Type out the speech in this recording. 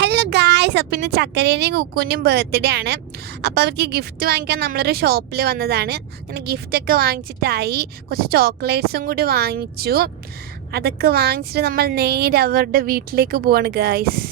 Hello guys, അപ്പം ഇന്ന് ചക്കരേൻ്റെയും കുക്കുവിൻ്റെയും ബർത്ത്ഡേ ആണ്. അപ്പോൾ അവർക്ക് ഗിഫ്റ്റ് വാങ്ങിക്കാൻ നമ്മളൊരു ഷോപ്പിൽ വന്നതാണ്. അങ്ങനെ ഗിഫ്റ്റൊക്കെ വാങ്ങിച്ചിട്ടായി, കുറച്ച് ചോക്ലേറ്റ്സും കൂടി വാങ്ങിച്ചു. അതൊക്കെ വാങ്ങിച്ചിട്ട് നമ്മൾ നേരെ അവരുടെ വീട്ടിലേക്ക് പോവാണ് ഗായ്സ്.